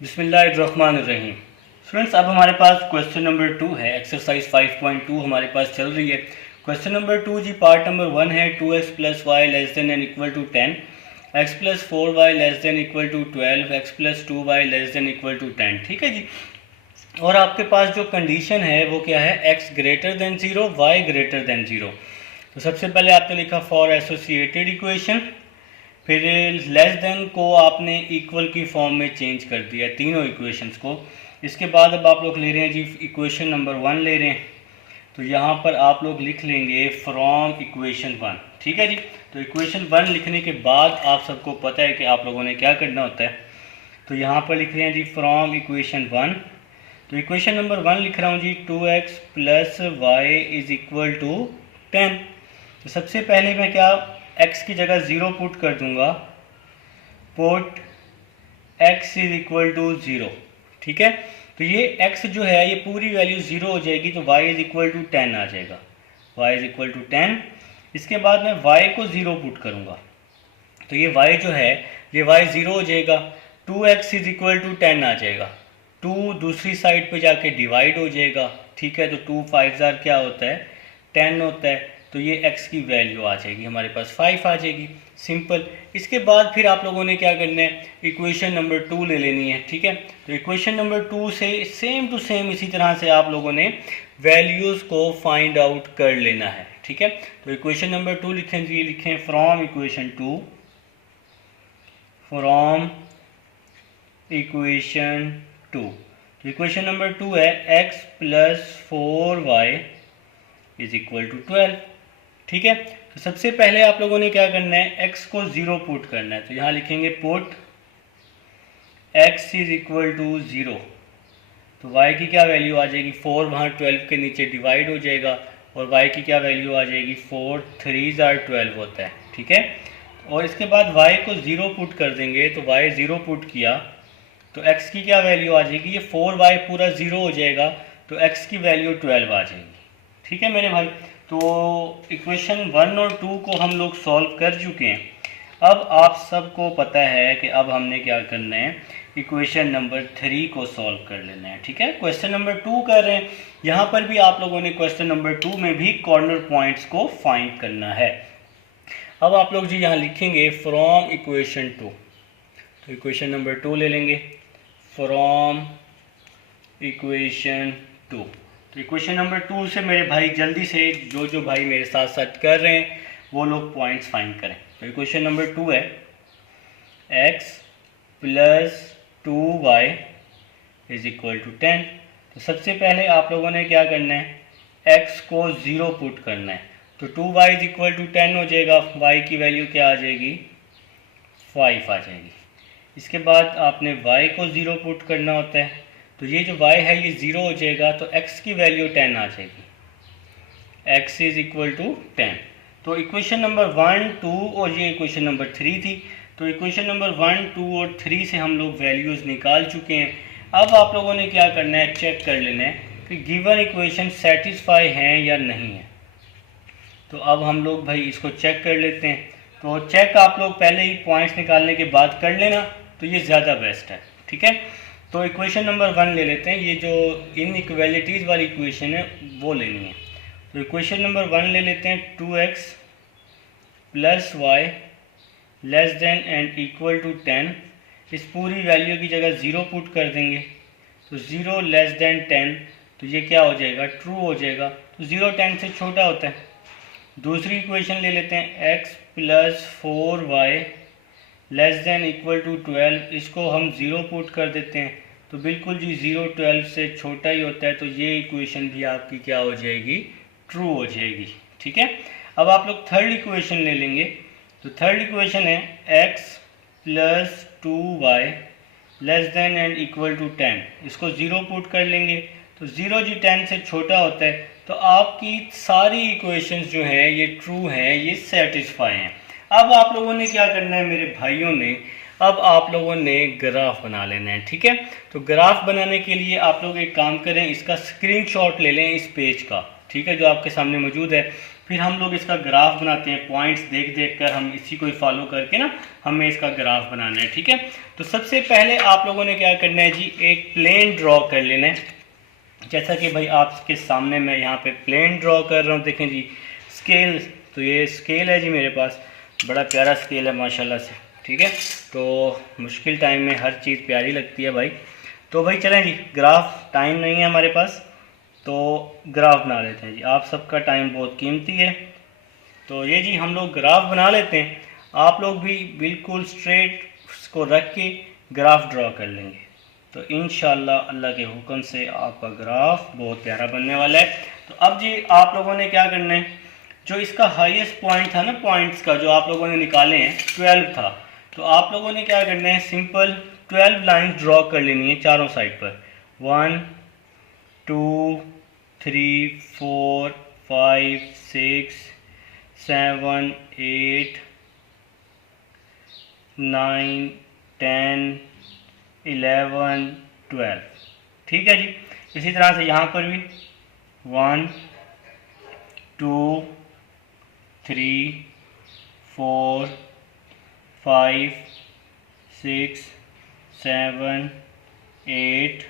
बिस्मिल्लाहिर्रहमानिर्रहीम। स्टूडेंट्स, अब हमारे पास क्वेश्चन नंबर 2 है। एक्सरसाइज 5.2 हमारे पास चल रही है। क्वेश्चन नंबर 2 जी, पार्ट नंबर 1 है 2x plus y less than and equal to 10, x plus 4y less than equal to 12, x plus 2y less than equal to 10। ठीक है जी। और आपके पास जो कंडीशन है वो क्या है, x greater than 0, y greater than 0। तो सबसे पहले आपने लिखा फॉर एसोसिएटेड इक्वेशन, फिर लेस देन को आपने इक्वल की फॉर्म में चेंज कर दिया तीनों इक्वेशंस को। इसके बाद अब आप लोग ले रहे हैं जी इक्वेशन नंबर 1 ले रहे हैं, तो यहाँ पर आप लोग लिख लेंगे फ्रॉम इक्वेशन 1। ठीक है जी। तो इक्वेशन 1 लिखने के बाद आप सबको पता है कि आप लोगों ने क्या करना होता है। तो यहाँ पर लिख रहे हैं जी फ्रॉम इक्वेशन 1। तो इक्वेशन नंबर 1 लिख रहा हूँ जी 2x plus y is equal to 10। तो सबसे पहले मैं क्या x की जगह 0 पुट कर दूंगा, put x is equal to 0। ठीक है। तो ये x जो है ये पूरी वैल्यू 0 हो जाएगी, तो y इज इक्वल टू 10 आ जाएगा, y इज इक्वल टू 10। इसके बाद मैं y को 0 पुट करूंगा, तो ये y जो है ये y 0 हो जाएगा, 2x इज इक्वल टू 10 आ जाएगा, 2 दूसरी साइड पे जाके डिवाइड हो जाएगा। ठीक है। तो 2 5 क्या होता है, 10 होता है। तो ये x की वैल्यू आ जाएगी हमारे पास 5 आ जाएगी, सिंपल। इसके बाद फिर आप लोगों ने क्या करना है, इक्वेशन नंबर 2 ले लेनी है। ठीक है। तो इक्वेशन नंबर 2 से सेम टू सेम इसी तरह से आप लोगों ने वैल्यूज़ को फाइंड आउट कर लेना है। ठीक है। तो इक्वेशन नंबर 2 लिखें जी, लिखें फ्रॉम इक्वेशन 2, फ्रॉम इक्वेशन 2। तो इक्वेशन नंबर 2 है x plus 4y is equal to 12। ठीक है। तो सबसे पहले आप लोगों ने क्या करना है, x को 0 पुट करना है। तो यहाँ लिखेंगे put x is equal to 0। तो y की क्या वैल्यू आ जाएगी, 4 वहाँ 12 के नीचे डिवाइड हो जाएगा, और y की क्या वैल्यू आ जाएगी, 4 3 आर 12 होता है। ठीक है। और इसके बाद y को 0 पुट कर देंगे, तो y 0 पुट किया तो x की क्या वैल्यू आ जाएगी, ये 4y पूरा 0 हो जाएगा, तो x की वैल्यू 12 आ जाएगी। ठीक है मेरे भाई। तो इक्वेशन 1 और 2 को हम लोग सॉल्व कर चुके हैं। अब आप सबको पता है कि अब हमने क्या करना है, इक्वेशन नंबर 3 को सॉल्व कर लेना है। ठीक है। क्वेश्चन नंबर 2 कर रहे हैं, यहाँ पर भी आप लोगों ने क्वेश्चन नंबर 2 में भी कॉर्नर पॉइंट्स को फाइंड करना है। अब आप लोग जी यहाँ लिखेंगे फ्रॉम इक्वेशन 2। तो इक्वेशन नंबर 2 ले लेंगे फ्रॉम इक्वेशन 2। तो इक्वेशन नंबर 2 से मेरे भाई जल्दी से जो भाई मेरे साथ साथ कर रहे हैं वो लोग पॉइंट्स फाइंड करें। तो इक्वेशन नंबर 2 है x plus 2y is equal to 10। तो सबसे पहले आप लोगों ने क्या करना है, x को 0 पुट करना है। तो 2y इज इक्वल टू 10 हो जाएगा, y की वैल्यू क्या आ जाएगी, 5 आ जाएगी। इसके बाद आपने y को 0 पुट करना होता है, तो ये जो y है ये 0 हो जाएगा, तो x की वैल्यू 10 आ जाएगी, x इज इक्वल टू 10। तो इक्वेशन नंबर 1 2 और ये इक्वेशन नंबर 3 थी। तो इक्वेशन नंबर 1 2 और 3 से हम लोग वैल्यूज़ निकाल चुके हैं। अब आप लोगों ने क्या करना है, चेक कर लेना है कि गिवन इक्वेशन सेटिस्फाई हैं या नहीं है। तो अब हम लोग भाई इसको चेक कर लेते हैं। तो चेक आप लोग पहले ही पॉइंट्स निकालने के बाद कर लेना, तो ये ज़्यादा बेस्ट है। ठीक है। तो इक्वेशन नंबर 1 ले लेते हैं, ये जो इनइक्वालिटीज़ वाली इक्वेशन है वो लेनी है। तो इक्वेशन नंबर 1 ले लेते हैं 2x plus y less than and equal to 10। इस पूरी वैल्यू की जगह 0 पुट कर देंगे, तो 0 लेस देन 10, तो ये क्या हो जाएगा, ट्रू हो जाएगा। तो 0 10 से छोटा होता है। दूसरी इक्वेशन ले लेते हैं x plus 4y less than equal to 12। इसको हम 0 पुट कर देते हैं, तो बिल्कुल जी 0 12 से छोटा ही होता है, तो ये इक्वेशन भी आपकी क्या हो जाएगी, ट्रू हो जाएगी। ठीक है। अब आप लोग थर्ड इक्वेशन ले लेंगे। तो थर्ड इक्वेशन है x plus 2y less than and equal to 10। इसको 0 पुट कर लेंगे, तो 0 जी 10 से छोटा होता है, तो आपकी सारी इक्वेशंस जो हैं ये ट्रू हैं, ये सेटिस्फाई हैं। अब आप लोगों ने क्या करना है मेरे भाइयों ने, अब आप लोगों ने ग्राफ बना लेना है। ठीक है। तो ग्राफ बनाने के लिए आप लोग एक काम करें, इसका स्क्रीनशॉट ले लें इस पेज का। ठीक है, जो आपके सामने मौजूद है। फिर हम लोग इसका ग्राफ बनाते हैं, पॉइंट्स देख देख कर हम इसी को ही फॉलो करके ना हमें इसका ग्राफ बनाना है, ठीक है। तो सबसे पहले आप लोगों ने क्या करना है जी, एक प्लेन ड्रॉ कर लेना है। जैसा कि भाई आपके सामने मैं यहाँ पे प्लेन ड्रॉ कर रहा हूँ, देखें जी स्केल, तो ये स्केल है जी मेरे पास, बड़ा प्यारा स्केल है माशाल्लाह से, ठीक है। तो मुश्किल टाइम में हर चीज़ प्यारी लगती है भाई। तो भाई चलें जी, ग्राफ, टाइम नहीं है हमारे पास तो ग्राफ बना लेते हैं जी, आप सबका टाइम बहुत कीमती है। तो ये जी हम लोग ग्राफ बना लेते हैं, आप लोग भी बिल्कुल स्ट्रेट को रख के ग्राफ ड्रॉ कर लेंगे, तो इंशाल्लाह अल्लाह के हुक्म से आपका ग्राफ बहुत प्यारा बनने वाला है। तो अब जी आप लोगों ने क्या करना है, जो इसका हाईएस्ट पॉइंट था ना, पॉइंट्स का जो आप लोगों ने निकाले हैं 12 था, तो आप लोगों ने क्या करना है, सिंपल 12 लाइन ड्रॉ कर लेनी है चारों साइड पर, 1 2 3 4 5 6 7 8 9 10 11 12, ठीक है जी। इसी तरह से यहाँ पर भी 1 2 3 4 5 6 7 8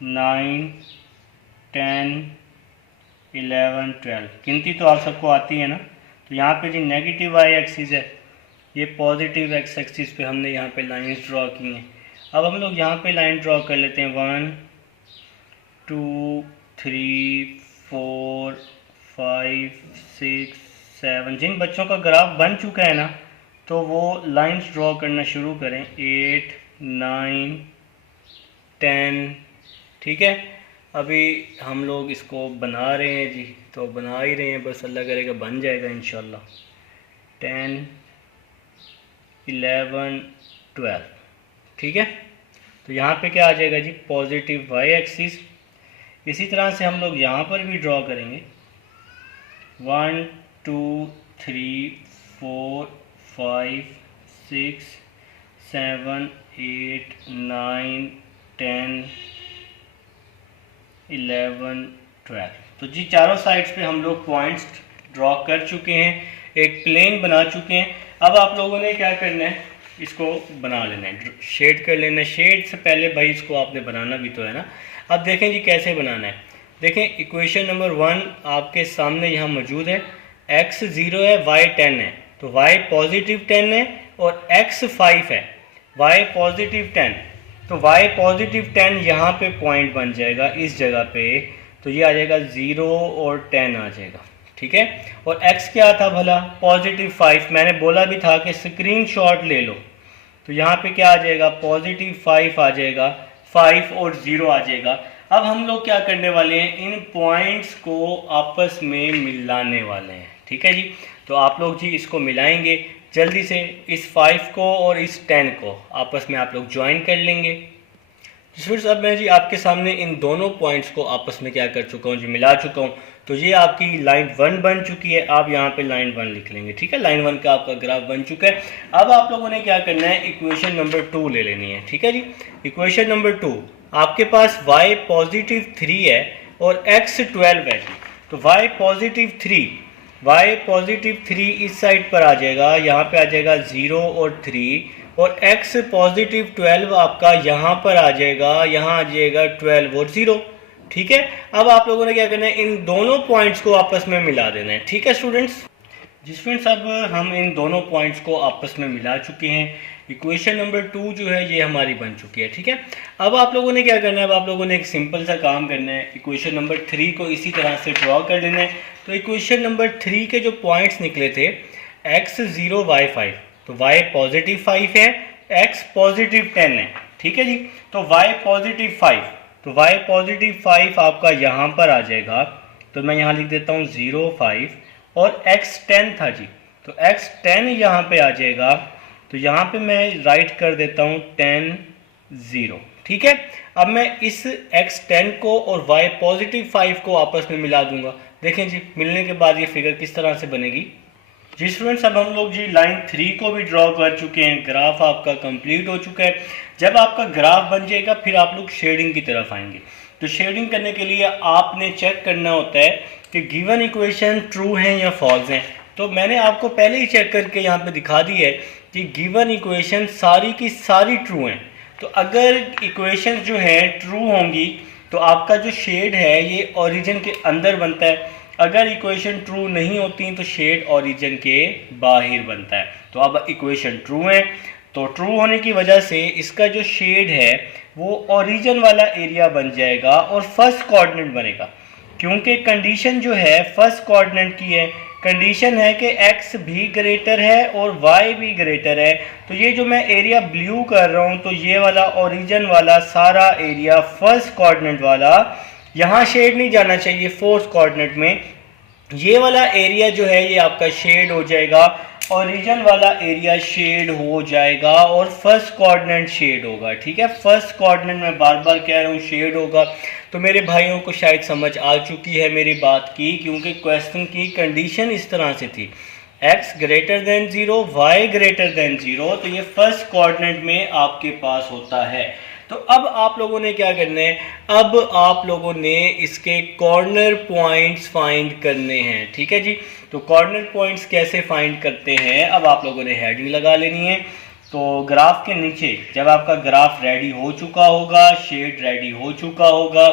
9 10 11 12, गिनती तो आप सबको आती है ना। तो यहाँ पे जी नेगेटिव वाई एक्सिस है, ये पॉजिटिव एक्स एक्सिस पे हमने यहाँ पे लाइंस ड्रॉ की हैं। अब हम लोग यहाँ पे लाइन ड्रॉ कर लेते हैं, 1 2 3 4 5 6 7। जिन बच्चों का ग्राफ बन चुका है ना, तो वो लाइंस ड्रॉ करना शुरू करें, 8 9 10, ठीक है। अभी हम लोग इसको बना रहे हैं जी, तो बना ही रहे हैं, बस अल्लाह करेगा बन जाएगा इंशाल्लाह। 10 11 12, ठीक है। तो यहाँ पे क्या आ जाएगा जी, पॉजिटिव वाई एक्सिस। इसी तरह से हम लोग यहाँ पर भी ड्रॉ करेंगे, 1 2 3 4 5 6 7 8 9 10 11 12। तो जी चारों साइड्स पे हम लोग पॉइंट्स ड्रॉ कर चुके हैं, एक प्लेन बना चुके हैं। अब आप लोगों ने क्या करना है, इसको बना लेना है, शेड कर लेना है। शेड से पहले भाई इसको आपने बनाना भी तो है ना। अब देखें जी कैसे बनाना है, देखें इक्वेशन नंबर 1 आपके सामने यहाँ मौजूद है, x 0 है, y 10 है, तो y पॉजिटिव 10 है और x 5 है, y पॉजिटिव 10, तो y पॉजिटिव 10 यहाँ पे पॉइंट बन जाएगा इस जगह पे, तो ये आ जाएगा 0 और 10 आ जाएगा, ठीक है। और x क्या था भला, पॉजिटिव 5, मैंने बोला भी था कि स्क्रीनशॉट ले लो, तो यहाँ पे क्या आ जाएगा, पॉजिटिव 5 आ जाएगा, 5 और 0 आ जाएगा। अब हम लोग क्या करने वाले हैं, इन पॉइंट्स को आपस में मिलाने वाले हैं, ठीक है जी। तो आप लोग जी इसको मिलाएंगे जल्दी से, इस 5 को और इस 10 को आपस में आप लोग ज्वाइन कर लेंगे। स्टूडेंट्स अब मैं जी आपके सामने इन दोनों पॉइंट्स को आपस में क्या कर चुका हूँ जी, मिला चुका हूँ। तो ये आपकी लाइन 1 बन चुकी है, आप यहाँ पे लाइन 1 लिख लेंगे, ठीक है। लाइन 1 का आपका ग्राफ बन चुका है। अब आप लोगों ने क्या करना है, इक्वेशन नंबर 2 ले लेनी है, ठीक है जी। इक्वेशन नंबर 2, आपके पास y पॉजिटिव 3 है और x 12 है जी, तो y पॉजिटिव 3 इस साइड पर आ जाएगा, यहाँ पे आ जाएगा 0 और 3, और x पॉजिटिव 12 आपका यहाँ पर आ जाएगा, यहाँ आ जाएगा 12 और 0, ठीक है। अब आप लोगों ने क्या करना है, इन दोनों पॉइंट्स को आपस में मिला देना है, ठीक है स्टूडेंट्स। जी स्टूडेंट्स अब हम इन दोनों पॉइंट्स को आपस में मिला चुके हैं, इक्वेशन नंबर 2 जो है ये हमारी बन चुकी है, ठीक है। अब आप लोगों ने क्या करना है, अब आप लोगों ने एक सिंपल सा काम करना है, इक्वेशन नंबर 3 को इसी तरह से ड्रॉ कर लेना है। तो इक्वेशन नंबर 3 के जो पॉइंट्स निकले थे, x 0 y 5, तो y पॉजिटिव 5 है, x पॉजिटिव 10 है, ठीक है जी। तो y पॉजिटिव 5, तो y पॉजिटिव 5 आपका यहाँ पर आ जाएगा, तो मैं यहाँ लिख देता हूँ 0 5, और x 10 था जी, तो x 10 यहाँ पे आ जाएगा, तो यहाँ पे मैं राइट कर देता हूँ 10 0, ठीक है। अब मैं इस x 10 को और y पॉजिटिव 5 को आपस में मिला दूंगा, देखें जी मिलने के बाद ये फिगर किस तरह से बनेगी। जी स्टूडेंट्स अब हम लोग जी लाइन 3 को भी ड्रॉ कर चुके हैं, ग्राफ आपका कंप्लीट हो चुका है। जब आपका ग्राफ बन जाएगा फिर आप लोग शेडिंग की तरफ आएंगे। तो शेडिंग करने के लिए आपने चेक करना होता है कि गिवन इक्वेशन ट्रू हैं या फॉल्स हैं। तो मैंने आपको पहले ही चेक करके यहाँ पे दिखा दी है कि गिवन इक्वेशन सारी की सारी ट्रू हैं। तो अगर इक्वेशन जो है ट्रू होंगी तो आपका जो शेड है ये ओरिजिन के अंदर बनता है, अगर इक्वेशन ट्रू नहीं होती तो शेड ओरिजिन के बाहर बनता है। तो अब इक्वेशन ट्रू है तो ट्रू होने की वजह से इसका जो शेड है वो ओरिजिन वाला एरिया बन जाएगा और फर्स्ट कोऑर्डिनेट बनेगा, क्योंकि कंडीशन जो है फर्स्ट कोऑर्डिनेट की है। कंडीशन है कि x भी ग्रेटर है और y भी ग्रेटर है। तो ये जो मैं एरिया ब्लू कर रहा हूँ तो ये वाला ओरिजिन वाला सारा एरिया फर्स्ट कोऑर्डिनेट वाला, यहाँ शेड नहीं जाना चाहिए फोर्थ कोऑर्डिनेट में, ये वाला एरिया जो है ये आपका शेड हो जाएगा, ओरिजिन वाला एरिया शेड हो जाएगा और फर्स्ट कोऑर्डिनेट शेड होगा। ठीक है, फर्स्ट कोऑर्डिनेट में बार बार कह रहा हूँ शेड होगा। तो मेरे भाइयों को शायद समझ आ चुकी है मेरी बात की, क्योंकि क्वेश्चन की कंडीशन इस तरह से थी x greater than 0 y greater than 0, तो ये फर्स्ट कोऑर्डिनेट में आपके पास होता है। तो अब आप लोगों ने क्या करना है, अब आप लोगों ने इसके कॉर्नर पॉइंट्स फाइंड करने हैं। ठीक है जी, तो कॉर्नर पॉइंट्स कैसे फाइंड करते हैं, अब आप लोगों ने हेडिंग लगा लेनी है। तो ग्राफ के नीचे जब आपका ग्राफ रेडी हो चुका होगा, शेड रेडी हो चुका होगा,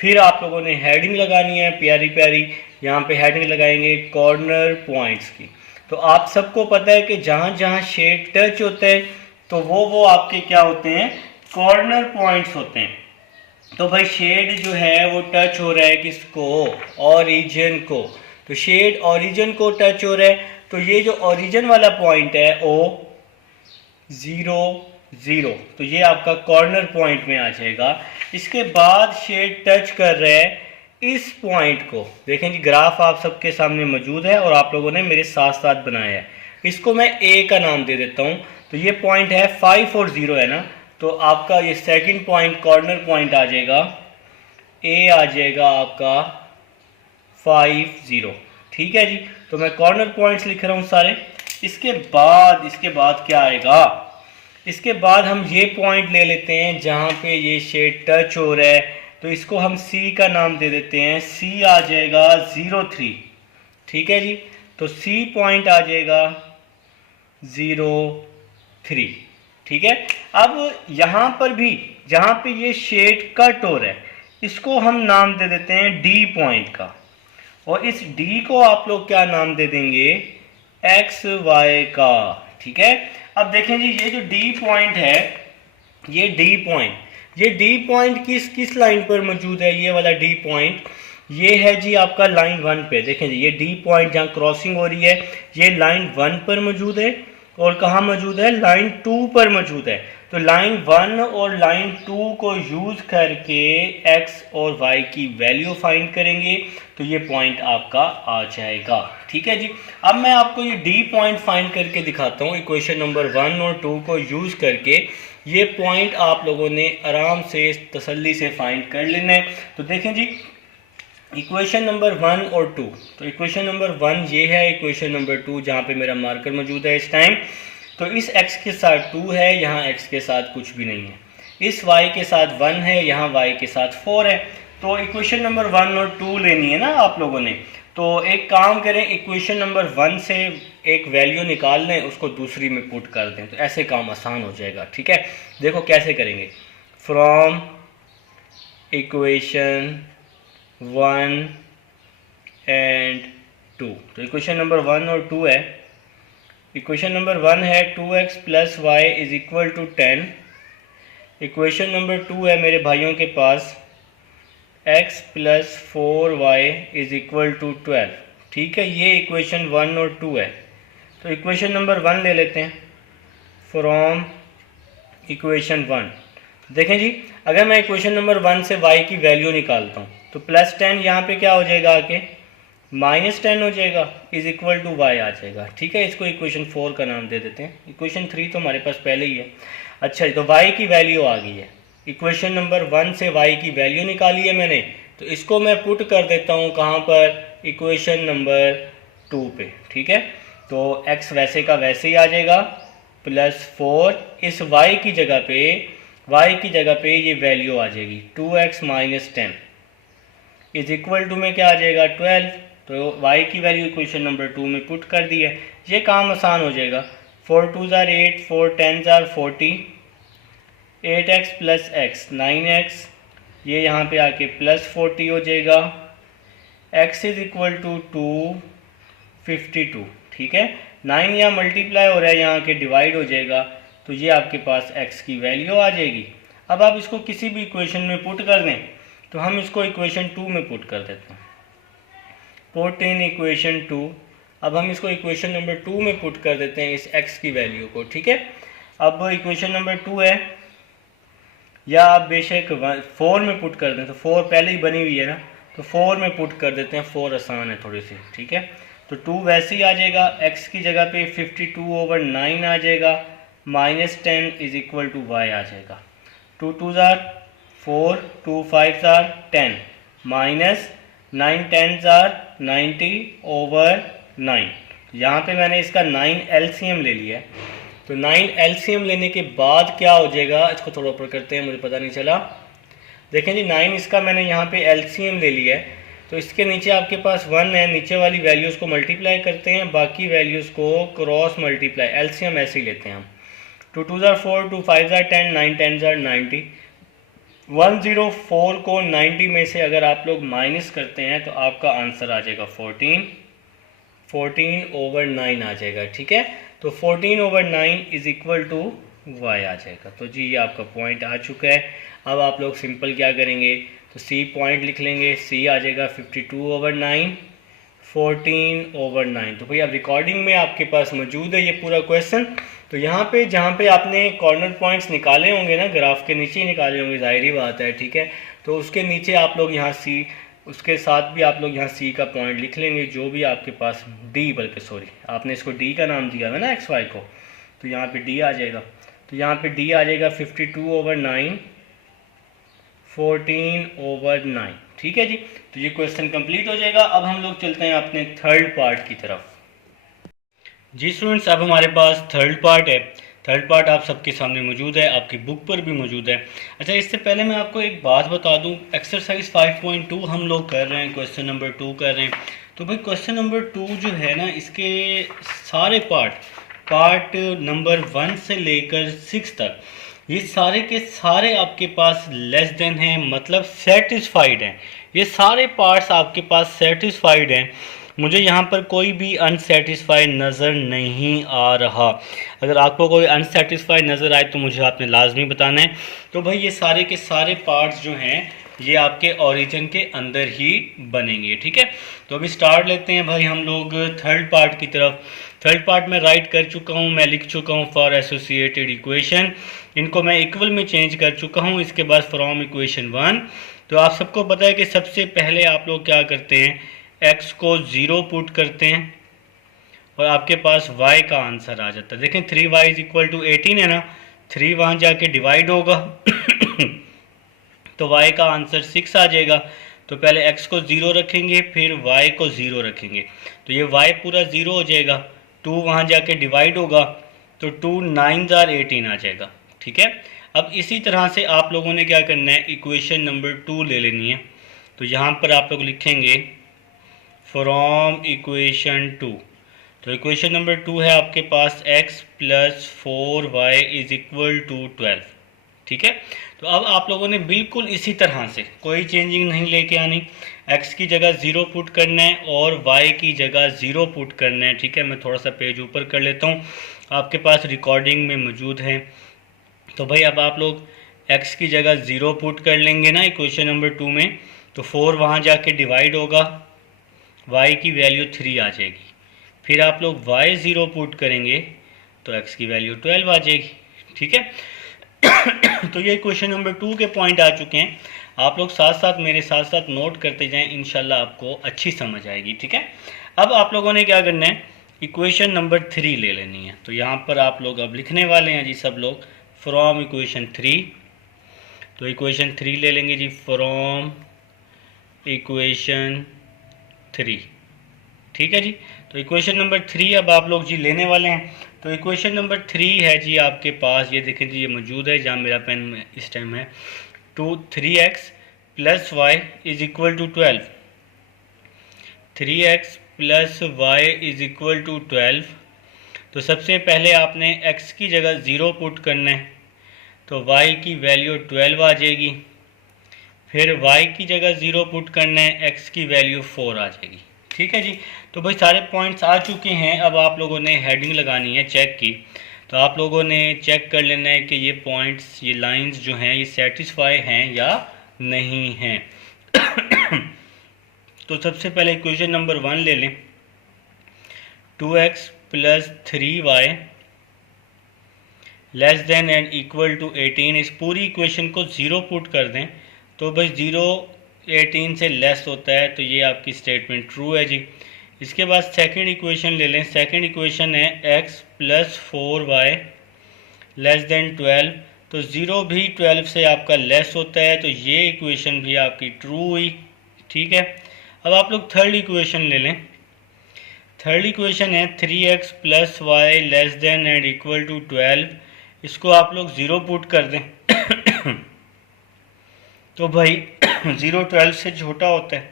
फिर आप लोगों ने हेडिंग लगानी है प्यारी प्यारी। यहाँ पे हेडिंग लगाएंगे कॉर्नर पॉइंट्स की। तो आप सबको पता है कि जहाँ जहाँ शेड टच होते हैं तो वो आपके क्या होते हैं, कॉर्नर पॉइंट्स होते हैं। तो भाई शेड जो है वो टच हो रहा है किसको, ओरिजिन को। तो शेड ओरिजिन को टच हो रहा है, तो ये जो ओरिजिन वाला पॉइंट है O 0 0, तो ये आपका कॉर्नर पॉइंट में आ जाएगा। इसके बाद शेड टच कर रहा है इस पॉइंट को। देखें जी, ग्राफ आप सबके सामने मौजूद है और आप लोगों ने मेरे साथ साथ बनाया है। इसको मैं A का नाम दे देता हूँ। तो ये पॉइंट है 5 और 0 है ना, तो आपका ये सेकंड पॉइंट कॉर्नर पॉइंट आ जाएगा, A आ जाएगा आपका 5 0। ठीक है जी, तो मैं कॉर्नर पॉइंट्स लिख रहा हूँ सारे। इसके बाद क्या आएगा, इसके बाद हम ये पॉइंट ले लेते हैं जहाँ पे ये शेड टच हो रहा है, तो इसको हम C का नाम दे देते हैं। C आ जाएगा 0 3। ठीक है जी, तो C पॉइंट आ जाएगा 0 3। ठीक है, अब यहाँ पर भी जहाँ पे ये शेड कट हो रहा है इसको हम नाम दे देते हैं D पॉइंट का, और इस D को आप लोग क्या नाम दे देंगे, एक्स वाई का। ठीक है, अब देखें जी ये जो D पॉइंट है, ये D पॉइंट किस लाइन पर मौजूद है, ये वाला D पॉइंट ये है जी आपका लाइन 1 पे। देखें जी ये D पॉइंट जहाँ क्रॉसिंग हो रही है ये लाइन 1 पर मौजूद है, और कहाँ मौजूद है, लाइन 2 पर मौजूद है। तो लाइन 1 और लाइन 2 को यूज़ करके x और y की वैल्यू फाइंड करेंगे तो ये पॉइंट आपका आ जाएगा। ठीक है जी, अब मैं आपको ये D पॉइंट फाइंड करके दिखाता हूँ। इक्वेशन नंबर 1 और 2 को यूज़ करके ये पॉइंट आप लोगों ने आराम से तसल्ली से फाइंड कर लेना है। तो देखें जी इक्वेशन नंबर 1 और 2, तो इक्वेशन नंबर 1 ये है, इक्वेशन नंबर 2 जहाँ पे मेरा मार्कर मौजूद है इस टाइम, तो इस x के साथ 2 है, यहाँ x के साथ कुछ भी नहीं है। इस y के साथ 1 है, यहाँ y के साथ 4 है। तो इक्वेशन नंबर 1 और 2 लेनी है ना आप लोगों ने। तो एक काम करें, इक्वेशन नंबर 1 से एक वैल्यू निकाल लें, उसको दूसरी में पुट कर दें, तो ऐसे काम आसान हो जाएगा। ठीक है, देखो कैसे करेंगे, फ्रॉम इक्वेशन 1 एंड 2। तो इक्वेशन नंबर 1 और 2 है। इक्वेशन नंबर 1 है 2x plus y is equal to 10। Equation number 2 है मेरे भाइयों के पास x plus 4y is equal to 12। ठीक है, ये इक्वेशन 1 और 2 है। तो इक्वेशन नंबर 1 ले लेते हैं, फ्रॉम इक्वेशन 1। देखें जी, अगर मैं इक्वेशन नंबर 1 से y की वैल्यू निकालता हूँ तो प्लस 10 यहाँ पे क्या हो जाएगा, आके माइनस 10 हो जाएगा, इज इक्वल टू y आ जाएगा। ठीक है, इसको इक्वेशन 4 का नाम दे देते हैं। इक्वेशन 3 तो हमारे पास पहले ही है। अच्छा, तो y की वैल्यू आ गई है। इक्वेशन नंबर 1 से y की वैल्यू निकाली है मैंने, तो इसको मैं पुट कर देता हूँ कहाँ पर, इक्वेशन नंबर 2 पे। ठीक है, तो x वैसे का वैसे ही आ जाएगा, प्लस 4 इस y की जगह पे y की जगह पे ये वैल्यू आ जाएगी 2x minus 10 is equal to में क्या आ जाएगा 12। तो y की वैल्यू इक्वेशन नंबर 2 में पुट कर दी है। ये काम आसान हो जाएगा। 4 2 ज़ार 8, 4 10 ज़ार 40, 8x प्लस x 9x, ये यहाँ पे आके प्लस 40 हो जाएगा। x is equal to 252। ठीक है, 9 यहाँ मल्टीप्लाई हो रहा है, यहाँ के डिवाइड हो जाएगा, तो ये आपके पास x की वैल्यू आ जाएगी। अब आप इसको किसी भी इक्वेशन में पुट कर दें, तो हम इसको इक्वेशन 2 में पुट कर देते हैं। Put in equation 2। अब हम इसको इक्वेशन नंबर 2 में पुट कर देते हैं इस x की वैल्यू को। ठीक है, अब इक्वेशन नंबर 2 है, या आप बेशक 4 में पुट कर दें, तो 4 पहले ही बनी हुई है ना, तो 4 में पुट कर देते हैं। 4 आसान है थोड़ी सी। ठीक है, तो 2 वैसे ही आ जाएगा, x की जगह पे 52/9 आ जाएगा, minus 10 is equal to y आ जाएगा। 2 2 ज़ार 4, 2 5 ज़ार 10, माइनस 9 10 ज़ार 90/9। यहाँ पे मैंने इसका 9 LCM ले लिया है, तो 9 LCM लेने के बाद क्या हो जाएगा, इसको थोड़ा ऊपर करते हैं, मुझे पता नहीं चला। देखें जी, 9 इसका मैंने यहाँ पे LCM ले लिया है, तो इसके नीचे आपके पास 1 है, नीचे वाली वैल्यूज़ को मल्टीप्लाई करते हैं, बाकी वैल्यूज़ को क्रॉस मल्टीप्लाई, LCM ऐसे ही लेते हैं हम। 2 2 ज़ार 4, 2 5 ज़ार 10, 9 10 ज़ार 90। 104 को 90 में से अगर आप लोग माइनस करते हैं तो आपका आंसर आ जाएगा 14/9 आ जाएगा। ठीक है, तो 14/9 इज इक्वल टू y आ जाएगा। तो जी ये आपका पॉइंट आ चुका है। अब आप लोग सिंपल क्या करेंगे, तो c पॉइंट लिख लेंगे, c आ जाएगा 52/9, 14/9। तो भाई अब रिकॉर्डिंग में आपके पास मौजूद है ये पूरा क्वेश्चन। तो यहाँ पे जहाँ पे आपने कॉर्नर पॉइंट्स निकाले होंगे ना, ग्राफ के नीचे ही निकाले होंगे, ज़ाहिर बात है। ठीक है, तो उसके नीचे आप लोग यहाँ c, उसके साथ भी आप लोग यहाँ c का पॉइंट लिख लेंगे, जो भी आपके पास d, बल्कि सॉरी आपने इसको d का नाम दिया है ना xy को, तो यहाँ पे d आ जाएगा। तो यहाँ पे d आ जाएगा 52/9, 14/9। ठीक है जी, तो ये क्वेश्चन कंप्लीट हो जाएगा। अब हम लोग चलते हैं अपने थर्ड पार्ट की तरफ। जी स्टूडेंट्स, अब हमारे पास थर्ड पार्ट है। थर्ड पार्ट आप सबके सामने मौजूद है, आपकी बुक पर भी मौजूद है। अच्छा, इससे पहले मैं आपको एक बात बता दूं, एक्सरसाइज 5.2 हम लोग कर रहे हैं, क्वेश्चन नंबर 2 कर रहे हैं। तो भाई क्वेश्चन नंबर 2 जो है ना, इसके सारे पार्ट नंबर 1 से लेकर 6 तक, ये सारे के सारे आपके पास लेस देन हैं, मतलब सेटिस्फाइड हैं। ये सारे पार्ट्स आपके पास सेटिस्फाइड हैं। मुझे यहाँ पर कोई भी अनसेटिस्फाइड नज़र नहीं आ रहा। अगर आपको कोई अनसेटिस्फाइड नज़र आए तो मुझे आपने लाजमी बताना है। तो भाई ये सारे के सारे पार्ट्स जो हैं ये आपके ओरिजिन के अंदर ही बनेंगे। ठीक है, तो अभी स्टार्ट लेते हैं भाई हम लोग थर्ड पार्ट की तरफ। थर्ड पार्ट में राइट कर चुका हूँ, मैं लिख चुका हूँ फॉर एसोसिएटेड इक्वेशन, इनको मैं इक्वल में चेंज कर चुका हूँ। इसके बाद फ्रॉम इक्वेशन 1, तो आप सबको पता है कि सबसे पहले आप लोग क्या करते हैं, x को 0 पुट करते हैं और आपके पास y का आंसर आ जाता है। देखें 3y इज इक्वल टू 18 है ना, 3 वहाँ जाके डिवाइड होगा तो y का आंसर 6 आ जाएगा। तो पहले x को 0 रखेंगे, फिर y को 0 रखेंगे, तो ये y पूरा 0 हो जाएगा। 2 वहाँ जाके डिवाइड होगा, तो 2 9 ज़ार 18 आ जाएगा। ठीक है, अब इसी तरह से आप लोगों ने क्या करना है, इक्वेशन नंबर 2 ले लेनी है। तो यहाँ पर आप लोग लिखेंगे फ्रॉम इक्वेशन 2। तो इक्वेशन नंबर 2 है आपके पास x plus 4y is equal to 12। ठीक है, तो अब आप लोगों ने बिल्कुल इसी तरह से कोई चेंजिंग नहीं लेके आनी, x की जगह 0 पुट करना है और y की जगह 0 पुट करना है। ठीक है, मैं थोड़ा सा पेज ऊपर कर लेता हूँ, आपके पास रिकॉर्डिंग में मौजूद है। तो भाई अब आप लोग x की जगह 0 पुट कर लेंगे ना इक्वेशन नंबर 2 में, तो 4 वहाँ जाके डिवाइड होगा, y की वैल्यू 3 आ जाएगी। फिर आप लोग y 0 पुट करेंगे तो x की वैल्यू 12 आ जाएगी। ठीक है तो ये क्वेश्चन नंबर 2 के पॉइंट आ चुके हैं। आप लोग साथ साथ मेरे साथ साथ नोट करते जाएं, इंशाल्लाह आपको अच्छी समझ आएगी। ठीक है, अब आप लोगों ने क्या करना है, इक्वेशन नंबर 3 ले लेनी है। तो यहाँ पर आप लोग अब लिखने वाले हैं जी सब लोग फ्रॉम इक्वेशन 3। तो इक्वेशन 3 ले लेंगे जी, फ्रॉम इक्वेशन 3। ठीक है जी, तो इक्वेशन नंबर 3 अब आप लोग जी लेने वाले हैं। तो इक्वेशन नंबर 3 है जी आपके पास, ये देखें जी ये मौजूद है जहाँ मेरा पेन इस टाइम है। 3x plus y is equal to 12, 3x plus y is equal to 12। तो सबसे पहले आपने x की जगह 0 पुट करना है, तो y की वैल्यू 12 आ जाएगी। फिर y की जगह 0 पुट करना है, x की वैल्यू 4 आ जाएगी। ठीक है जी। तो भाई सारे पॉइंट्स आ चुके हैं। अब आप लोगों ने हेडिंग लगानी है चेक की। तो आप लोगों ने चेक कर लेना है कि ये पॉइंट्स, ये लाइंस जो हैं ये सेटिस्फाई हैं या नहीं हैं। तो सबसे पहले इक्वेशन नंबर 1 ले लें। 2x plus 3y less than and equal to 18। इस पूरी इक्वेशन को 0 पुट कर दें, तो भाई 0 18 से लेस होता है, तो ये आपकी स्टेटमेंट ट्रू है जी। इसके बाद सेकंड इक्वेशन ले लें। सेकंड इक्वेशन है x plus 4y less then 12। तो 0 भी 12 से आपका लेस होता है, तो ये इक्वेशन भी आपकी ट्रू हुई। ठीक है। अब आप लोग थर्ड इक्वेशन ले लें। थर्ड इक्वेशन है 3x plus y less than and equal to 12। इसको आप लोग 0 पुट कर दें। तो भाई 0 12 से छोटा होता है,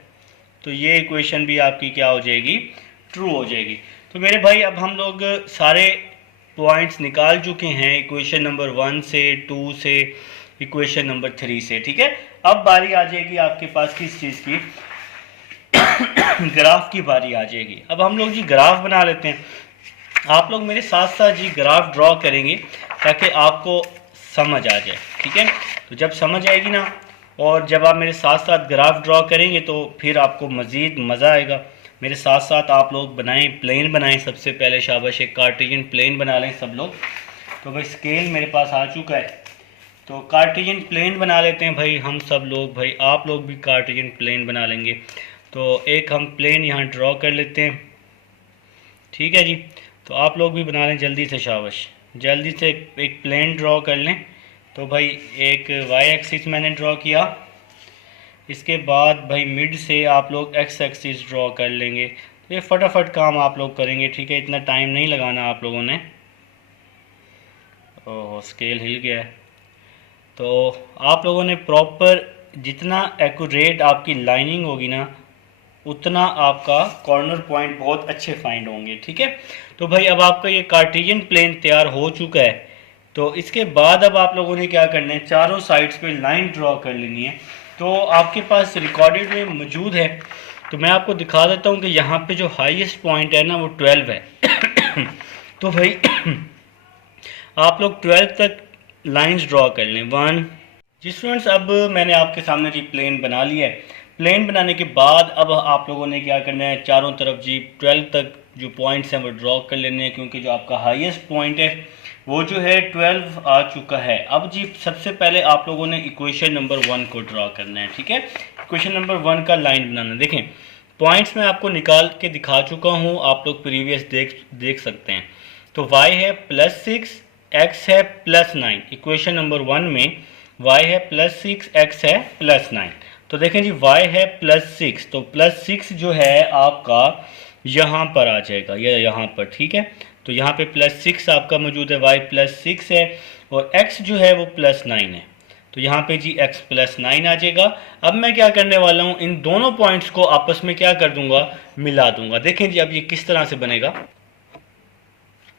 तो ये इक्वेशन भी आपकी क्या हो जाएगी, ट्रू हो जाएगी। तो मेरे भाई अब हम लोग सारे पॉइंट्स निकाल चुके हैं इक्वेशन नंबर 1 से, 2 से, इक्वेशन नंबर 3 से। ठीक है। अब बारी आ जाएगी आपके पास किस चीज़ की, ग्राफ की बारी आ जाएगी। अब हम लोग जी ग्राफ बना लेते हैं। आप लोग मेरे साथ साथ जी ग्राफ ड्रॉ करेंगे ताकि आपको समझ आ जाए। ठीक है। तो जब समझ आएगी ना, और जब आप मेरे साथ साथ ग्राफ ड्रॉ करेंगे तो फिर आपको मज़ीद मज़ा आएगा। मेरे साथ साथ आप लोग बनाएं, प्लेन बनाएं। सबसे पहले शाबाश, एक कार्टेशियन प्लेन बना लें सब लोग। तो भाई स्केल मेरे पास आ चुका है, तो कार्टेशियन प्लेन बना लेते हैं भाई हम सब लोग। भाई आप लोग भी कार्टेशियन प्लेन बना लेंगे। तो एक हम प्लेन यहाँ ड्रॉ कर लेते हैं। ठीक है जी। तो आप लोग भी बना लें जल्दी से, शाबाश जल्दी से एक प्लेन ड्रॉ कर लें। तो भाई एक वाई एक्सिस मैंने ड्रॉ किया। इसके बाद भाई मिड से आप लोग एक्स एक्सिस ड्रॉ कर लेंगे। तो ये फटाफट काम आप लोग करेंगे। ठीक है, इतना टाइम नहीं लगाना आप लोगों ने। ओह स्केल हिल गया है। तो आप लोगों ने प्रॉपर, जितना एक्यूरेट आपकी लाइनिंग होगी ना, उतना आपका कॉर्नर पॉइंट बहुत अच्छे फाइंड होंगे। ठीक है। तो भाई अब आपका ये कार्टेशियन प्लेन तैयार हो चुका है। तो इसके बाद अब आप लोगों ने क्या करना है, चारों साइड्स पे लाइन ड्रॉ कर लेनी है। तो आपके पास रिकॉर्डेड में मौजूद है, तो मैं आपको दिखा देता हूँ कि यहाँ पे जो हाईएस्ट पॉइंट है ना वो 12 है। तो भाई आप लोग 12 तक लाइंस ड्रॉ कर लें। 1 जी स्टूडेंट्स, अब मैंने आपके सामने जी प्लेन बना लिया है। प्लेन बनाने के बाद अब आप लोगों ने क्या करना है, चारों तरफ जी 12 तक जो पॉइंट्स हैं वो ड्रॉ कर लेने हैं, क्योंकि जो आपका हाईएस्ट पॉइंट है वो जो है 12 आ चुका है। अब जी सबसे पहले आप लोगों ने इक्वेशन नंबर 1 को ड्रॉ करना है। ठीक है। इक्वेशन नंबर 1 का लाइन बनाना। देखें पॉइंट्स मैं आपको निकाल के दिखा चुका हूँ, आप लोग प्रीवियस देख सकते हैं। तो y है +6, x है +9। इक्वेशन नंबर 1 में y है +6, x है +9। तो देखें जी y है +6, तो +6 जो है आपका यहाँ पर आ जाएगा, या यहाँ पर। ठीक है। तो यहाँ पे +6 आपका मौजूद है, y +6 है, और x जो है वो +9 है। तो यहाँ पे जी x +9 आ जाएगा। अब मैं क्या करने वाला हूँ, इन दोनों पॉइंट्स को आपस में क्या कर दूंगा, मिला दूंगा। देखें जी अब ये किस तरह से बनेगा।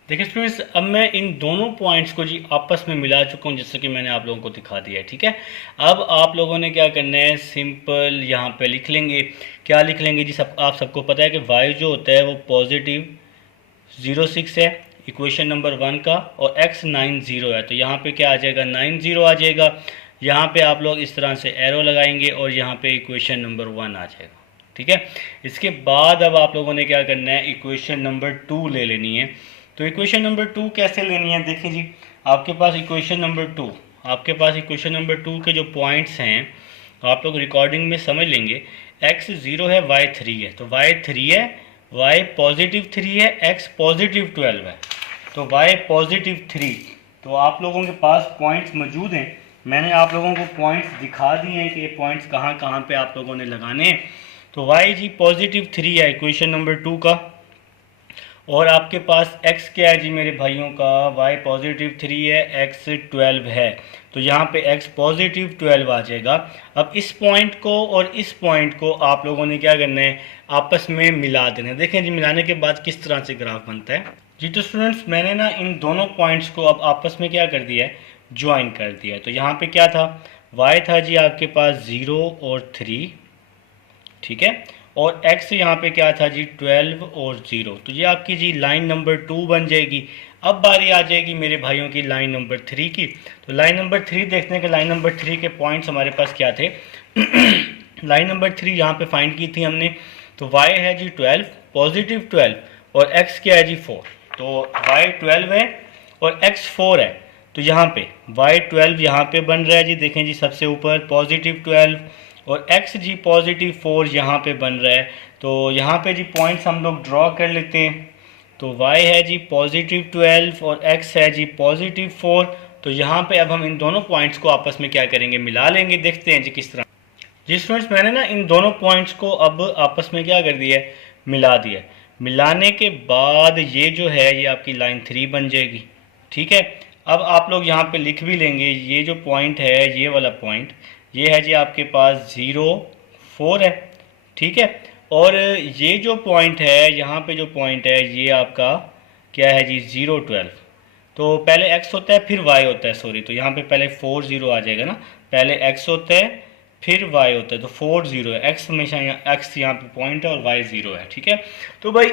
देखिए स्टूडेंट्स, अब मैं इन दोनों पॉइंट्स को जी आपस में मिला चुका हूँ, जैसे कि मैंने आप लोगों को दिखा दिया है। ठीक है। अब आप लोगों ने क्या करना है, सिंपल यहाँ पे लिख लेंगे। क्या लिख लेंगे जी, आप सबको पता है कि y जो होता है वो +0.6 है इक्वेशन नंबर 1 का, और x 9.0 है। तो यहाँ पे क्या आ जाएगा, 9.0 आ जाएगा। यहाँ पे आप लोग इस तरह से एरो लगाएंगे और यहाँ पे इक्वेशन नंबर 1 आ जाएगा। ठीक है। इसके बाद अब आप लोगों ने क्या करना है, इक्वेशन नंबर 2 ले लेनी है। तो इक्वेशन नंबर 2 कैसे लेनी है, देखिए जी आपके पास इक्वेशन नंबर 2 के जो पॉइंट्स हैं आप लोग रिकॉर्डिंग में समझ लेंगे। x 0 है, y 3 है। तो y 3 है, y +3 है, x +12 है। तो y +3। तो आप लोगों के पास पॉइंट्स मौजूद हैं। मैंने आप लोगों को पॉइंट्स दिखा दिए हैं कि ये पॉइंट्स कहाँ पे आप लोगों ने लगाने हैं। तो y जी +3 है इक्वेशन नंबर 2 का। और आपके पास x क्या है जी मेरे भाइयों का, y पॉजिटिव 3 है, x 12 है, तो यहाँ पे x पॉजिटिव 12 आ जाएगा। अब इस पॉइंट को और इस पॉइंट को आप लोगों ने क्या करना है, आपस में मिला देना है। देखें जी मिलाने के बाद किस तरह से ग्राफ बनता है जी। तो स्टूडेंट्स मैंने ना इन दोनों पॉइंट्स को अब आपस में क्या कर दिया है, ज्वाइन कर दिया है। तो यहाँ पे क्या था, y था जी आपके पास 0 और 3, ठीक है, और x यहाँ पे क्या था जी 12 और 0, तो ये आपकी जी लाइन नंबर 2 बन जाएगी। अब बारी आ जाएगी मेरे भाइयों की लाइन नंबर 3 की। तो लाइन नंबर 3 देखते हैं कि लाइन नंबर 3 के पॉइंट्स हमारे पास क्या थे। लाइन नंबर 3 यहाँ पे फाइंड की थी हमने, तो y है जी 12 पॉजिटिव 12 और x क्या है जी 4, तो y 12 है और x 4 है। तो यहाँ पे y 12 यहाँ पे बन रहा है जी, देखें जी सबसे ऊपर पॉजिटिव 12 और x जी पॉजिटिव 4 यहाँ पे बन रहा है। तो यहाँ पे जी पॉइंट्स हम लोग ड्रॉ कर लेते हैं। तो y है जी पॉजिटिव 12 और x है जी पॉजिटिव 4। तो यहाँ पे अब हम इन दोनों पॉइंट्स को आपस में क्या करेंगे, मिला लेंगे। देखते हैं जी किस तरह। जी स्टूडेंट्स मैंने ना इन दोनों पॉइंट्स को अब आपस में क्या कर दिया है, मिला दिया। मिलाने के बाद ये जो है ये आपकी लाइन 3 बन जाएगी, ठीक है। अब आप लोग यहाँ पे लिख भी लेंगे, ये जो पॉइंट है ये वाला पॉइंट ये है जी आपके पास 0 4 है, ठीक है। और ये जो पॉइंट है यहाँ पे जो पॉइंट है ये आपका क्या है जी 0 12। तो पहले x होता है फिर y होता है, सॉरी, तो यहाँ पे पहले 4 0 आ जाएगा ना, पहले x होता है फिर y होता है, तो 4 0 है, x हमेशा x यहाँ पे पॉइंट है और y 0 है, ठीक है। तो भाई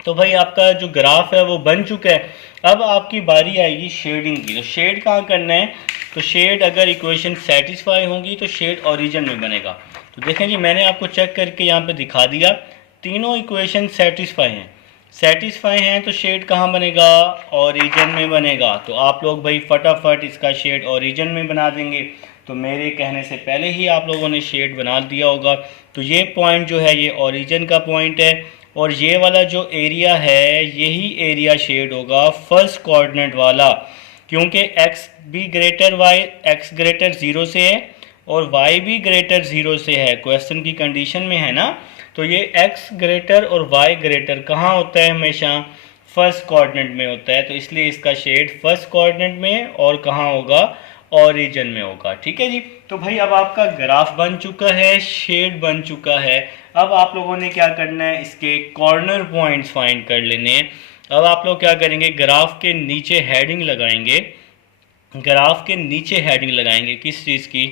तो भाई आपका जो ग्राफ है वो बन चुका है। अब आपकी बारी आएगी शेडिंग की। तो शेड कहाँ करना है, तो शेड अगर इक्वेशन सेटिस्फाई होंगी तो शेड ओरिजिन में बनेगा। तो देखें जी मैंने आपको चेक करके यहाँ पे दिखा दिया, तीनों इक्वेशन सेटिस्फाई हैं तो शेड कहाँ बनेगा, ओरिजिन में बनेगा। तो आप लोग भाई फटाफट इसका शेड ओरिजिन में बना देंगे। तो मेरे कहने से पहले ही आप लोगों ने शेड बना दिया होगा। तो ये पॉइंट जो है ये ओरिजिन का पॉइंट है और ये वाला जो एरिया है यही एरिया शेड होगा फर्स्ट कोऑर्डिनेट वाला, क्योंकि x भी ग्रेटर y, x ग्रेटर 0 से है और y भी ग्रेटर 0 से है, क्वेश्चन की कंडीशन में है ना। तो ये x ग्रेटर और y ग्रेटर कहाँ होता है, हमेशा फर्स्ट कोऑर्डिनेट में होता है। तो इसलिए इसका शेड फर्स्ट कोऑर्डिनेट में और कहाँ होगा, ओरिजिन में होगा, ठीक है जी। तो भाई अब आपका ग्राफ बन चुका है, शेड बन चुका है। अब आप लोगों ने क्या करना है, इसके कॉर्नर पॉइंट्स फाइंड कर लेने हैं। अब आप लोग क्या करेंगे, ग्राफ के नीचे हेडिंग लगाएंगे, ग्राफ के नीचे हेडिंग लगाएंगे किस चीज़ की,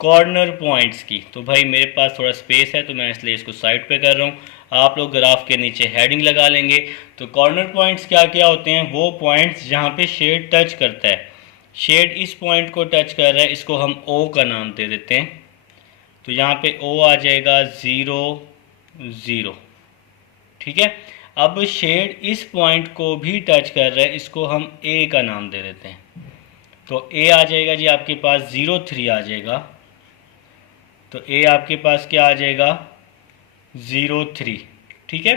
कॉर्नर पॉइंट्स की। तो भाई मेरे पास थोड़ा स्पेस है तो मैं इसलिए इसको साइड पे कर रहा हूँ। आप लोग ग्राफ के नीचे हेडिंग लगा लेंगे। तो कॉर्नर पॉइंट्स क्या क्या होते हैं, वो पॉइंट्स जहाँ पे शेड टच करता है, शेड इस पॉइंट को टच कर रहा है, इसको हम O का नाम दे देते हैं। तो यहाँ पे O आ जाएगा 0 0, ठीक है। अब शेड इस पॉइंट को भी टच कर रहा है, इसको हम A का नाम दे देते हैं। तो A आ जाएगा जी आपके पास 0 3 आ जाएगा। तो A आपके पास क्या आ जाएगा 0 3, ठीक है।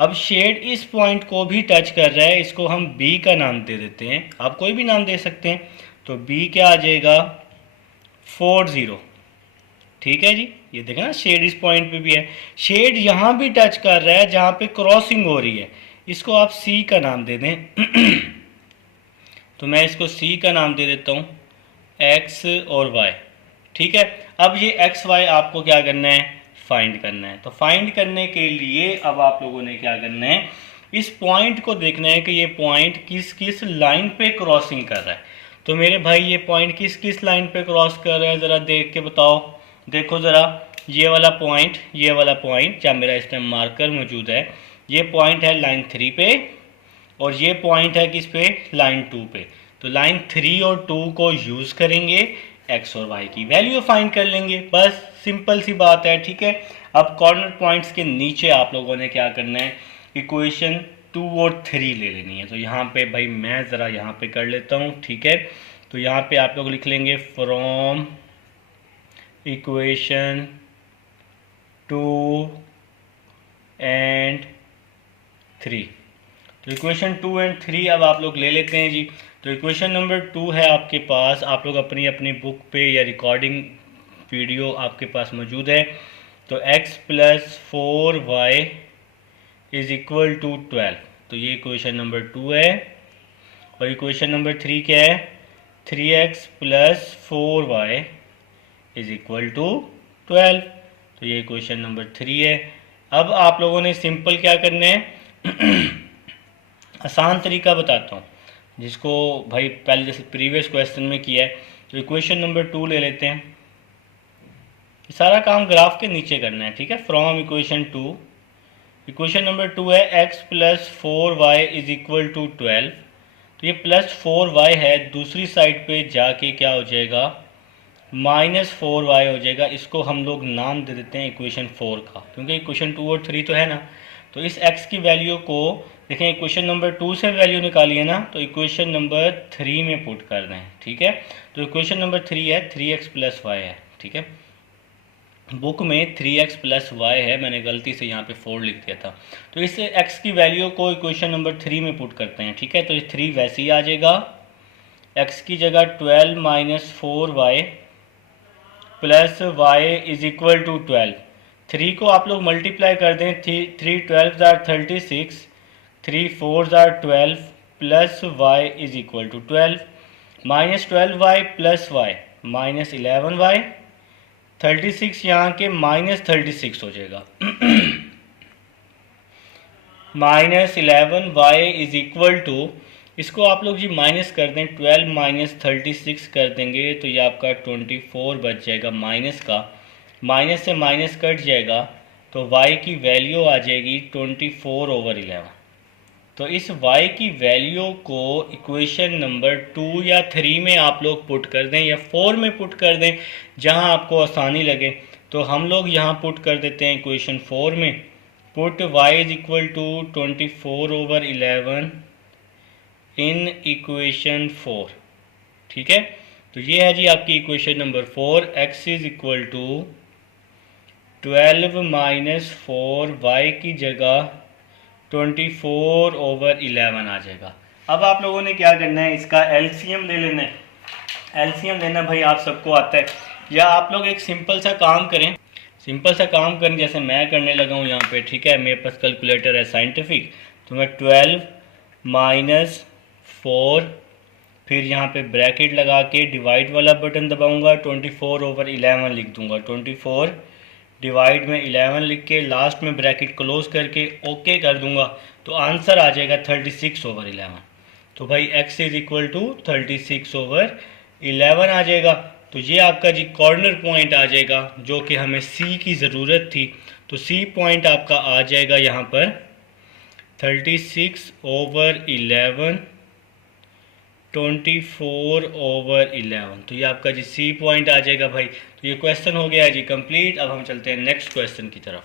अब शेड इस पॉइंट को भी टच कर रहा है, इसको हम B का नाम दे देते हैं, आप कोई भी नाम दे सकते हैं। तो B क्या आ जाएगा 4 0, ठीक है जी। ये देखें ना शेड इस पॉइंट पे भी है, शेड यहाँ भी टच कर रहा है जहाँ पे क्रॉसिंग हो रही है, इसको आप C का नाम दे दें। तो मैं इसको C का नाम दे देता हूँ, X और Y, ठीक है। अब ये X Y आपको क्या करना है, फाइंड करना है। तो फाइंड करने के लिए अब आप लोगों ने क्या करना है, इस पॉइंट को देखना है कि ये पॉइंट किस किस लाइन पे क्रॉसिंग कर रहा है। तो मेरे भाई ये पॉइंट किस किस लाइन पे क्रॉस कर रहा है, ज़रा देख के बताओ। देखो ज़रा, ये वाला पॉइंट, ये वाला पॉइंट जहाँ मेरा इस टाइम मार्कर मौजूद है, ये पॉइंट है लाइन 3 पे और ये पॉइंट है किस पे, लाइन 2 पे। तो लाइन 3 और 2 को यूज़ करेंगे, x और y की वैल्यू फाइंड कर लेंगे, बस सिंपल सी बात है, ठीक है। अब कॉर्नर पॉइंट्स के नीचे आप लोगों ने क्या करना है, इक्वेशन 2 और 3 ले लेनी है। तो यहाँ पे भाई मैं ज़रा यहाँ पे कर लेता हूँ, ठीक है। तो यहाँ पे आप लोग लिख लेंगे फ्रॉम इक्वेशन 2 एंड 3। तो इक्वेशन 2 एंड 3 अब आप लोग ले लेते हैं जी। तो इक्वेशन नंबर 2 है आपके पास, आप लोग अपनी अपनी बुक पे या रिकॉर्डिंग वीडियो आपके पास मौजूद है। तो x + 4y is equal to 12। तो ये इक्वेशन नंबर 2 है। और इक्वेशन नंबर 3 क्या है? 3x plus 4y is equal to 12। तो ये इक्वेशन नंबर 3 है। अब आप लोगों ने सिंपल क्या करना है आसान तरीका बताता हूँ, जिसको भाई पहले जैसे प्रीवियस क्वेश्चन में किया है। तो इक्वेशन नंबर 2 ले लेते हैं। सारा काम ग्राफ के नीचे करना है, ठीक है। फ्रॉम इक्वेशन 2, इक्वेशन नंबर 2 है x plus 4y is equal to 12। तो ये प्लस 4y है, दूसरी साइड पे जाके क्या हो जाएगा? -4y हो जाएगा। इसको हम लोग नाम दे देते हैं इक्वेशन 4 का, क्योंकि इक्वेशन 2 और 3 तो है ना। तो इस x की वैल्यू को देखें, इक्वेशन नंबर 2 से वैल्यू निकाली है ना, तो इक्वेशन नंबर 3 में पुट कर दें, ठीक है। तो इक्वेशन नंबर 3 है 3x प्लस वाई है, ठीक है। बुक में 3x प्लस वाई है, मैंने गलती से यहाँ पे 4 लिख दिया था। तो इस x की वैल्यू को इक्वेशन नंबर 3 में पुट करते हैं, ठीक है। तो ये 3 वैसे ही आ जाएगा, x की जगह 12 minus 4y plus y is equal to 12। 3 को आप लोग मल्टीप्लाई कर दें, 3 12 are 36, 3 4 are 12 plus y is equal to 12। -12y plus y -11y, 36 यहाँ के -36 हो जाएगा। -11y इज इक्वल टू, इसको आप लोग जी माइनस कर दें, 12 माइनस 36 कर देंगे तो ये आपका 24 बच जाएगा माइनस का। माइनस से माइनस कट जाएगा तो y की वैल्यू आ जाएगी 24/11। तो इस y की वैल्यू को इक्वेशन नंबर 2 या 3 में आप लोग पुट कर दें या 4 में पुट कर दें, जहां आपको आसानी लगे। तो हम लोग यहां पुट कर देते हैं इक्वेशन 4 में, put y is equal to 24/11 in equation 4, ठीक है। तो ये है जी आपकी equation number 4, x is equal to 12 minus 4, y की जगह 24/11 आ जाएगा। अब आप लोगों ने क्या करना है, इसका एलसीएम ले लेना है। एलसीएम लेना भाई आप सबको आता है, या आप लोग एक सिंपल सा काम करें, जैसे मैं करने लगा हूँ यहाँ पे, ठीक है। मेरे पास कैलकुलेटर है साइंटिफिक, तो मैं 12 माइनस 4, फिर यहाँ पे ब्रैकेट लगा के डिवाइड वाला बटन दबाऊंगा, 24/11 लिख दूंगा। 24 डिवाइड में 11 लिख के लास्ट में ब्रैकेट क्लोज करके ओके कर दूंगा, तो आंसर आ जाएगा 36/11। तो भाई x इज इक्वल टू 36/11 आ जाएगा। तो ये आपका जी कॉर्नर पॉइंट आ जाएगा, जो कि हमें C की ज़रूरत थी। तो C पॉइंट आपका आ जाएगा यहाँ पर 36/11, 24/11। तो ये आपका जी C पॉइंट आ जाएगा भाई। तो ये क्वेश्चन हो गया है जी कंप्लीट। अब हम चलते हैं नेक्स्ट क्वेश्चन की तरफ।